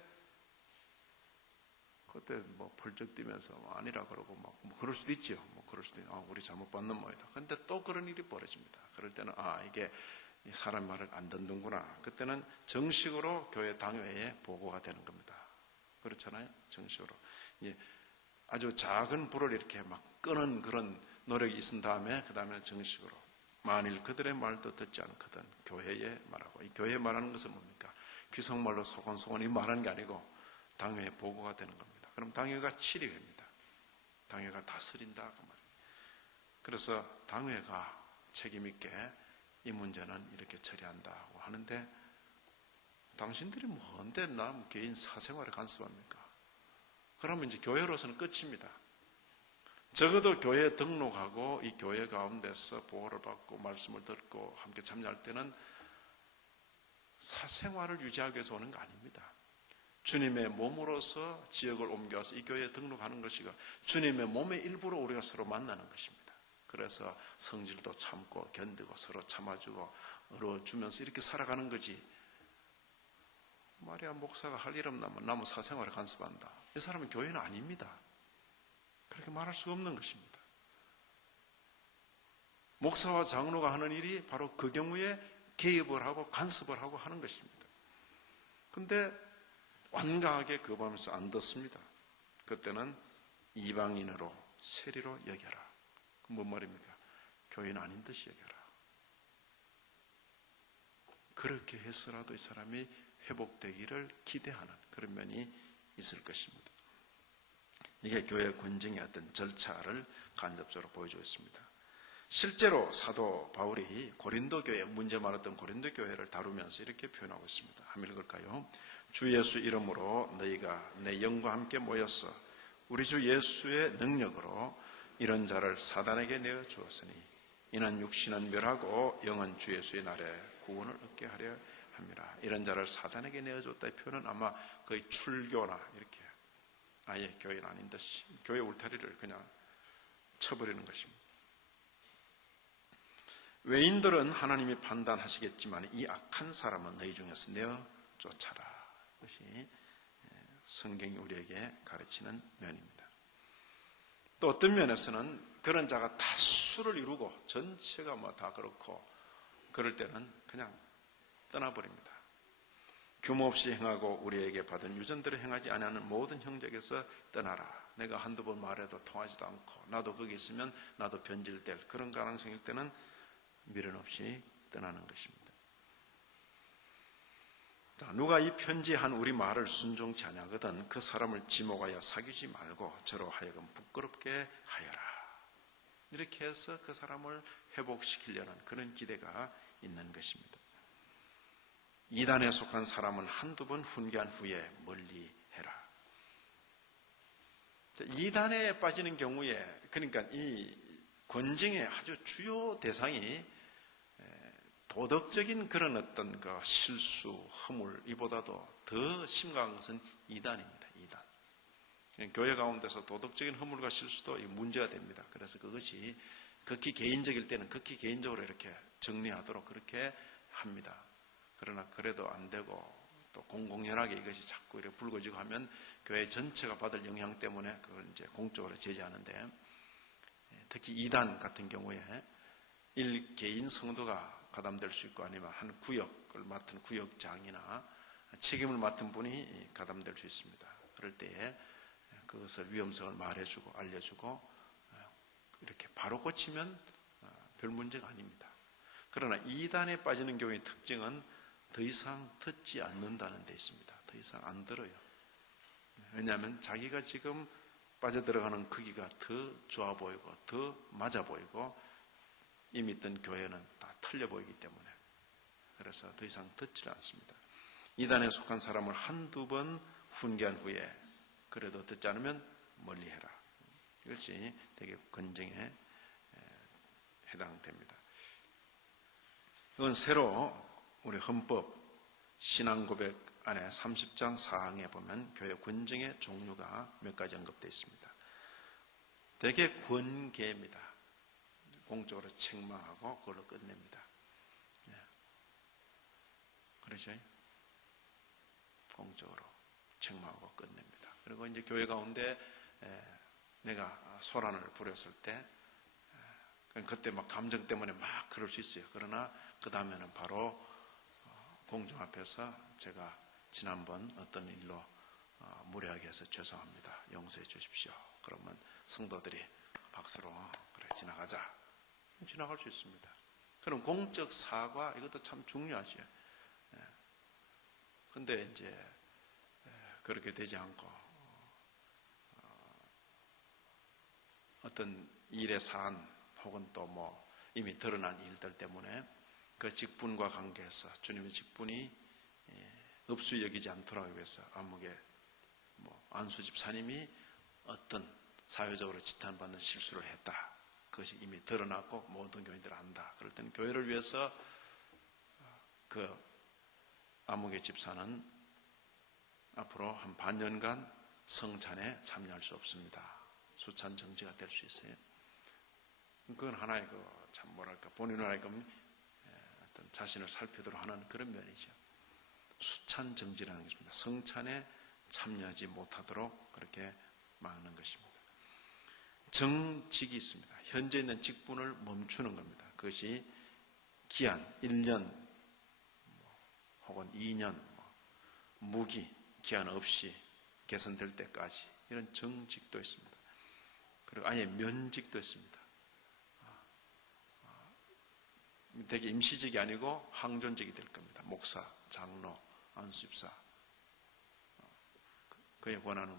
그때 뭐 펄쩍 뛰면서 아니라 그러고 뭐 그럴 수도 있죠. 뭐 그럴 수도 있고 우리 잘못 받는 모양이다. 근데 또 그런 일이 벌어집니다. 그럴 때는 이게 사람 말을 안 듣는구나. 그때는 정식으로 교회 당회에 보고가 되는 겁니다. 그렇잖아요. 정식으로 아주 작은 불을 이렇게 막 끄는 그런 노력이 있은 다음에 그 다음에 정식으로 만일 그들의 말도 듣지 않거든 교회에 말하고. 이 교회에 말하는 것은 뭡니까? 귀속말로 소곤소곤 이 말하는 게 아니고 당회에 보고가 되는 겁니다. 그럼 당회가 7위회입니다. 당회가 다스린다 그 말이에요. 그래서 당회가 책임 있게 이 문제는 이렇게 처리한다고 하는데, 당신들이 뭔데 남 개인 사생활에 간섭합니까? 그러면 이제 교회로서는 끝입니다. 적어도 교회에 등록하고 이 교회 가운데서 보호를 받고 말씀을 듣고 함께 참여할 때는 사생활을 유지하기 위해서 오는 거 아닙니다. 주님의 몸으로서 지역을 옮겨서 이 교회에 등록하는 것이고 주님의 몸의 일부로 우리가 서로 만나는 것입니다. 그래서 성질도 참고 견디고 서로 참아주고 어려워주면서 이렇게 살아가는 거지. 말이야, 목사가 할 일 없나면 남의 사생활에 간섭한다, 이 사람은 교회는 아닙니다. 그렇게 말할 수가 없는 것입니다. 목사와 장로가 하는 일이 바로 그 경우에 개입을 하고 간섭을 하고 하는 것입니다. 그런데 완강하게 거부하면서 안 듣습니다. 그때는 이방인으로 세리로 여겨라. 뭔 말입니까? 교인 아닌 듯이 여겨라. 그렇게 해서라도 이 사람이 회복되기를 기대하는 그런 면이 있을 것입니다. 이게 교회 권정의 어떤 절차를 간접적으로 보여주고 있습니다. 실제로 사도 바울이 고린도 교회, 문제 많았던 고린도 교회를 다루면서 이렇게 표현하고 있습니다. 한번 읽을까요? 주 예수 이름으로 너희가 내 영과 함께 모여서 우리 주 예수의 능력으로 이런 자를 사단에게 내어 주었으니 이는 육신은 멸하고 영은 주 예수의 날에 구원을 얻게 하려 합니다. 이런 자를 사단에게 내어줬다의 표현은 아마 거의 출교나 이렇게 아예 교회는 아닌 듯이 교회 울타리를 그냥 쳐버리는 것입니다. 외인들은 하나님이 판단하시겠지만 이 악한 사람은 너희 중에서 내어 쫓아라. 이것이 성경이 우리에게 가르치는 면입니다. 또 어떤 면에서는 그런 자가 다수를 이루고 전체가 뭐 다 그렇고 그럴 때는 그냥 떠나버립니다. 규모 없이 행하고 우리에게 받은 유전대로 행하지 아니하는 모든 형제에게서 떠나라. 내가 한두 번 말해도 통하지도 않고 나도 거기 있으면 나도 변질될 그런 가능성일 때는 미련 없이 떠나는 것입니다. 자, 누가 이 편지에 한 우리 말을 순종치 아니하거든 그 사람을 지목하여 사귀지 말고 저로 하여금 부끄럽게 하여라. 이렇게 해서 그 사람을 회복시키려는 그런 기대가 있는 것입니다. 이단에 속한 사람은 한두 번 훈계한 후에 멀리 해라. 이단에 빠지는 경우에, 그러니까 이 권징의 아주 주요 대상이 도덕적인 그런 어떤 그 실수, 허물, 이보다도 더 심각한 것은 이단입니다. 이단. 교회 가운데서 도덕적인 허물과 실수도 문제가 됩니다. 그래서 그것이 극히 개인적일 때는 극히 개인적으로 이렇게 정리하도록 그렇게 합니다. 그러나 그래도 안 되고 또 공공연하게 이것이 자꾸 이렇게 불거지고 하면 교회 전체가 받을 영향 때문에 그걸 이제 공적으로 제재하는데, 특히 이단 같은 경우에 개인 성도가 가담될 수 있고 아니면 한 구역을 맡은 구역장이나 책임을 맡은 분이 가담될 수 있습니다. 그럴 때에 그것을 위험성을 말해주고 알려주고 이렇게 바로 고치면 별 문제가 아닙니다. 그러나 이단에 빠지는 경우의 특징은 더 이상 듣지 않는다는 데 있습니다. 더 이상 안 들어요. 왜냐하면 자기가 지금 빠져들어가는 크기가 더 좋아 보이고 더 맞아 보이고 이미 있던 교회는 다 틀려 보이기 때문에, 그래서 더 이상 듣지를 않습니다. 이단에 속한 사람을 한두 번 훈계한 후에 그래도 듣지 않으면 멀리해라. 이것이 되게 권징에 해당됩니다. 이건 새로 우리 헌법 신앙고백 안에 30장 4항에 보면 교회 권징의 종류가 몇 가지 언급되어 있습니다. 대개 권계입니다. 공적으로 책망하고 그걸로 끝냅니다. 그렇죠? 공적으로 책망하고 끝냅니다. 그리고 이제 교회 가운데 내가 소란을 부렸을 때 그때 막 감정 때문에 막 그럴 수 있어요. 그러나 그 다음에는 바로 공중 앞에서 제가 지난번 어떤 일로 무례하게 해서 죄송합니다. 용서해 주십시오. 그러면 성도들이 박수로 그래 지나가자. 지나갈 수 있습니다. 그럼 공적 사과 이것도 참 중요하죠. 근데 이제 그렇게 되지 않고 어떤 일의 사안 혹은 또 뭐 이미 드러난 일들 때문에 그 직분과 관계해서 주님의 직분이 없수 여기지 않도록 위해서 암흑의 안수 집사님이 어떤 사회적으로 지탄받는 실수를 했다. 그것이 이미 드러났고 모든 교인들 안다. 그럴 때는 교회를 위해서 그 암흑의 집사는 앞으로 한 반년간 성찬에 참여할 수 없습니다. 수찬 정지가 될 수 있어요. 그건 하나의 참 뭐랄까 본인은 하여금 어떤 자신을 살피도록 하는 그런 면이죠. 수찬 정지라는 것입니다. 성찬에 참여하지 못하도록 그렇게 막는 것입니다. 정직이 있습니다. 현재 있는 직분을 멈추는 겁니다. 그것이 기한 1년 혹은 2년 무기 기한 없이 개선될 때까지 이런 정직도 있습니다. 그리고 아예 면직도 있습니다. 되게 임시직이 아니고 항존직이 될 겁니다. 목사, 장로, 안수집사, 그에 권하는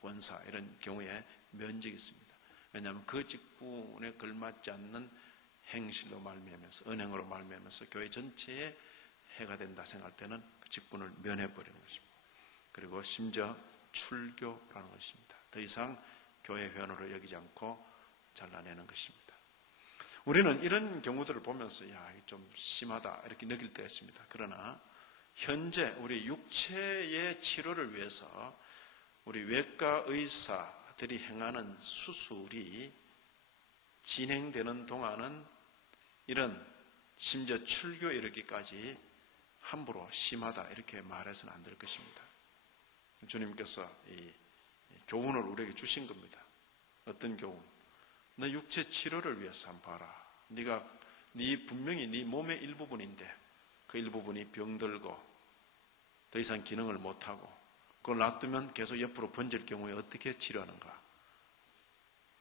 권사 이런 경우에 면직이 있습니다. 왜냐하면 그 직분에 걸맞지 않는 행실로 말미암아서 언행으로 말미암아서 교회 전체에 해가 된다 생각할 때는 그 직분을 면해버리는 것입니다. 그리고 심지어 출교라는 것입니다. 더 이상 교회 회원으로 여기지 않고 잘라내는 것입니다. 우리는 이런 경우들을 보면서 좀 심하다 이렇게 느낄 때가 있습니다. 그러나 현재 우리 육체의 치료를 위해서 우리 외과 의사들이 행하는 수술이 진행되는 동안은 이런 심지어 출교에 이르기까지 함부로 심하다 이렇게 말해서는 안 될 것입니다. 주님께서 이 교훈을 우리에게 주신 겁니다. 어떤 교훈? 너 육체 치료를 위해서 한번 봐라. 네 분명히 네 몸의 일부분인데 그 일부분이 병들고 더 이상 기능을 못하고 그걸 놔두면 계속 옆으로 번질 경우에 어떻게 치료하는가?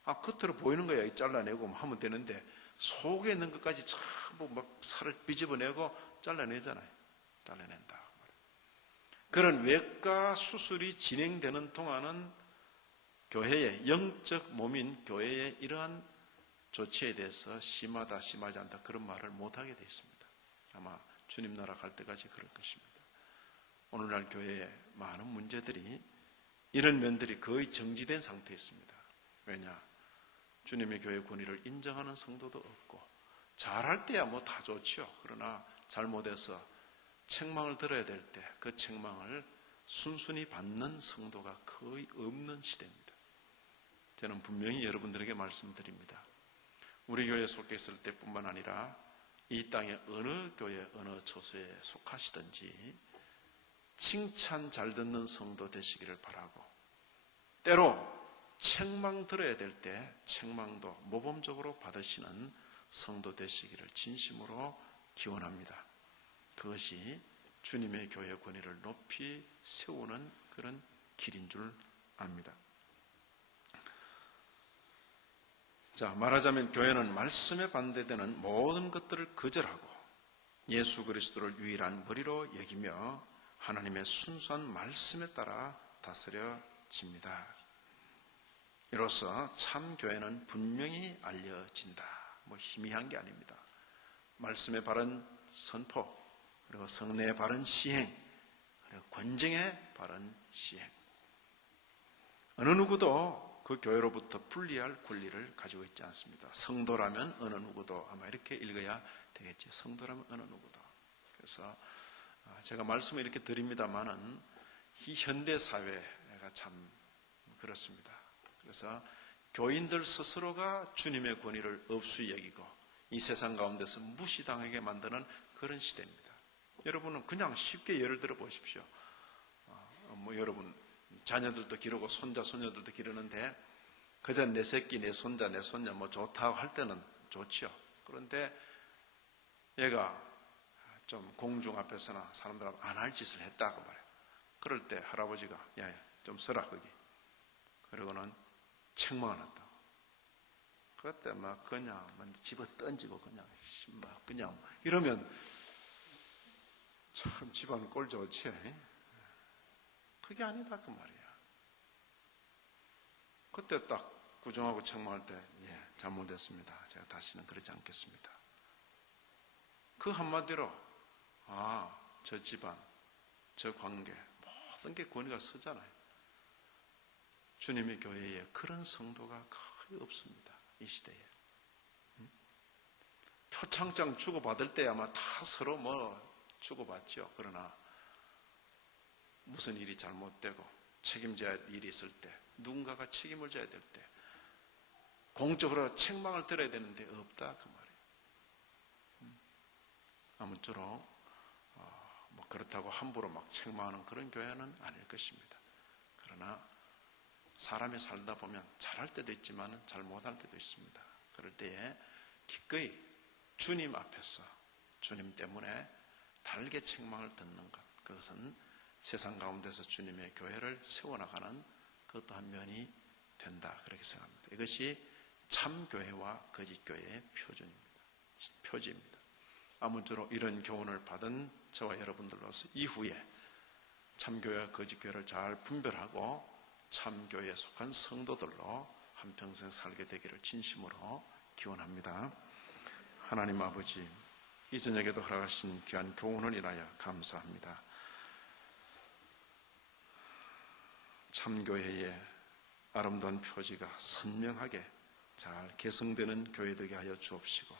겉으로 보이는 거야 잘라내고 하면 되는데 속에 있는 것까지 전부 막 살을 삐집어내고 잘라내잖아요. 잘라낸다. 그런 외과 수술이 진행되는 동안은 교회의 영적 몸인 교회의 이러한 조치에 대해서 심하다 심하지 않다 그런 말을 못하게 되어 있습니다. 아마 주님 나라 갈 때까지 그럴 것입니다. 오늘날 교회의 많은 문제들이 이런 면들이 거의 정지된 상태에 있습니다. 왜냐? 주님의 교회 권위를 인정하는 성도도 없고, 잘할 때야 뭐 다 좋지요. 그러나 잘못해서 책망을 들어야 될 때 그 책망을 순순히 받는 성도가 거의 없는 시대입니다. 저는 분명히 여러분들에게 말씀드립니다. 우리 교회에 속해 있을 때뿐만 아니라 이 땅의 어느 교회 어느 처소에 속하시든지 칭찬 잘 듣는 성도 되시기를 바라고, 때로 책망 들어야 될 때 책망도 모범적으로 받으시는 성도 되시기를 진심으로 기원합니다. 그것이 주님의 교회 권위를 높이 세우는 그런 길인 줄 압니다. 자, 말하자면 교회는 말씀에 반대되는 모든 것들을 거절하고 예수 그리스도를 유일한 머리로 여기며 하나님의 순수한 말씀에 따라 다스려집니다. 이로써 참 교회는 분명히 알려진다. 뭐 희미한 게 아닙니다. 말씀의 바른 선포, 그리고 성례의 바른 시행, 그리고 권정의 바른 시행. 어느 누구도 그 교회로부터 분리할 권리를 가지고 있지 않습니다. 성도라면 어느 누구도, 아마 이렇게 읽어야 되겠죠. 성도라면 어느 누구도. 그래서 제가 말씀을 이렇게 드립니다만은 이 현대 사회가 참 그렇습니다. 그래서 교인들 스스로가 주님의 권위를 업수히 여기고 이 세상 가운데서 무시당하게 만드는 그런 시대입니다. 여러분은 그냥 쉽게 예를 들어 보십시오. 여러분 자녀들도 기르고 손자 손녀들도 기르는데 그저 내 새끼 내 손자 내 손녀 뭐 좋다고 할 때는 좋지요. 그런데 얘가 좀 공중 앞에서나 사람들 앞에 안 할 짓을 했다고 말해요. 그럴 때 할아버지가 야 좀 서라 거기. 그러고는 책망을 한다고. 그때 막 그냥 집어 던지고 그냥 이러면 참 집안 꼴 좋지. 그게 아니다 그 말이야. 그때 딱 구정하고 책망할 때 잘못했습니다. 제가 다시는 그러지 않겠습니다. 그 한마디로 저 집안, 저 관계 모든 게 권위가 서잖아요. 주님의 교회에 그런 성도가 거의 없습니다. 이 시대에. 표창장 주고받을 때 아마 다 서로 주고받죠. 그러나 무슨 일이 잘못되고 책임져야 할 일이 있을 때, 누군가가 책임을 져야 될 때 공적으로 책망을 들어야 되는데 없다 그 말이에요. 아무쪼록 그렇다고 함부로 막 책망하는 그런 교회는 아닐 것입니다. 그러나 사람이 살다 보면 잘할 때도 있지만 잘 못할 때도 있습니다. 그럴 때에 기꺼이 주님 앞에서 주님 때문에 달게 책망을 듣는 것, 그것은 세상 가운데서 주님의 교회를 세워나가는 그것도 한 면이 된다 그렇게 생각합니다. 이것이 참교회와 거짓교회의 표지입니다. 아무쪼록 이런 교훈을 받은 저와 여러분들로서 이후에 참교회와 거짓교회를 잘 분별하고 참교회에 속한 성도들로 한평생 살게 되기를 진심으로 기원합니다. 하나님 아버지, 이 저녁에도 허락하신 귀한 교훈을 인하여 감사합니다. 참교회의 아름다운 표지가 선명하게 잘 개성되는 교회 되게 하여 주옵시고,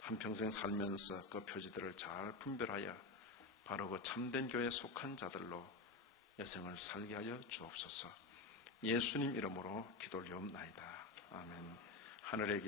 한평생 살면서 그 표지들을 잘 분별하여 바로 그 참된 교회에 속한 자들로 여생을 살게 하여 주옵소서. 예수님 이름으로 기도를 드리옵나이다. 아멘. 하늘에 계신